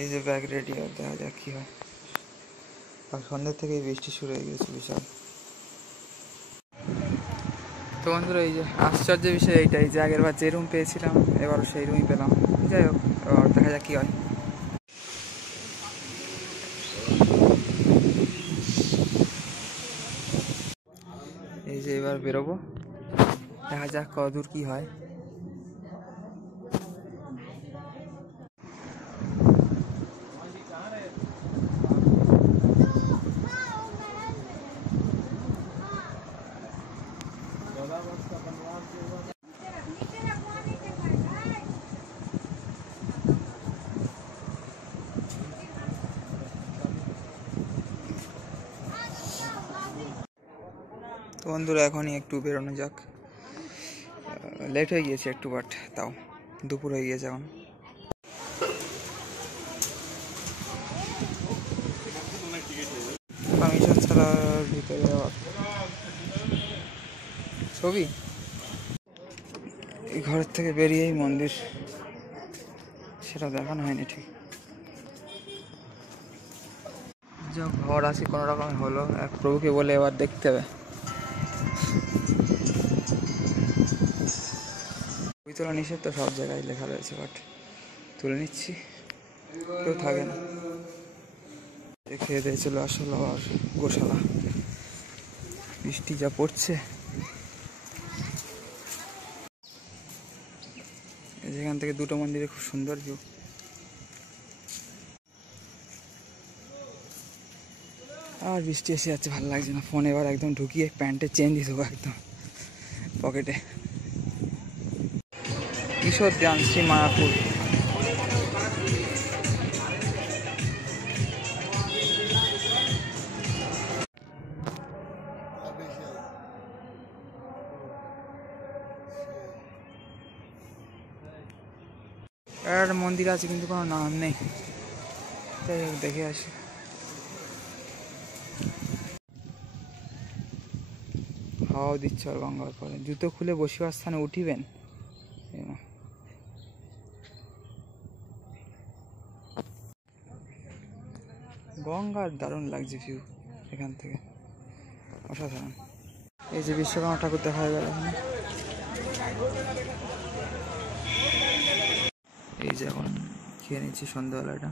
এই যে bag ready, আর দেখা যাক কি হয়। আর সন্ধ্যে থেকেই বৃষ্টি শুরু হয়ে গেছে বিশাল। তো বন্ধুরা, এই যে আশ্চর্য বিষয় এইটাই যে আগের বার যে রুম পেয়েছিলাম এবারও সেই রুমই পেলাম। যাই হোক, এবার দেখা যাক কী হয়। এই যে এবার বেরোবো, দেখা যাক কতদূর কী হয়। তো বন্ধুরা, এখনই একটু বেরোনো যাক। লেট হয়ে গিয়েছে একটু, বাট তাও দুপুর হয়ে গিয়েছে এখন। পারমিশন ছাড়া ভিতরে আবার ছবি। এই ঘরের থেকে বেরিয়েই মন্দির, সেটা দেখানো হয়নি ঠিক। যা ঘর আছে কোনো রকমে হলো, এক প্রভুকে বলে এবার দেখতে হবে। ছবি তোলা নিষেধ তো সব জায়গায় লেখা রয়েছে, বাট তুলে নিচ্ছি, কেউ থাকে না। খেয়ে দিয়ে চলে আসলো আর গোশালা। বৃষ্টি যা পড়ছে, যেখান থেকে দুটো মন্দিরে খুব সুন্দর ভিউ। আর বৃষ্টি এসে যাচ্ছে, ভালো লাগছে না। ফোন এবার একদম ঢুকিয়ে প্যান্টে চেন দিয়ে দেবো একদম পকেটে। কিশোর ধ্যান শ্রী মায়াপুর। একটা মন্দির আছে কিন্তু কোনো নাম নেই, তাই দেখে আসি। হাওয়া দিচ্ছে আর গঙ্গার পরে। জুতো খুলে বসিবার স্থানে উঠিবেন। গঙ্গার দারুণ লাগছে ভিউ এখান থেকে, অসাধারণ। এই যে বিশ্বকর্মা ঠাকুর দেখা গেল এখানে। এই যে এখন খেয়ে নিচ্ছি সন্ধ্যাবেলাটা।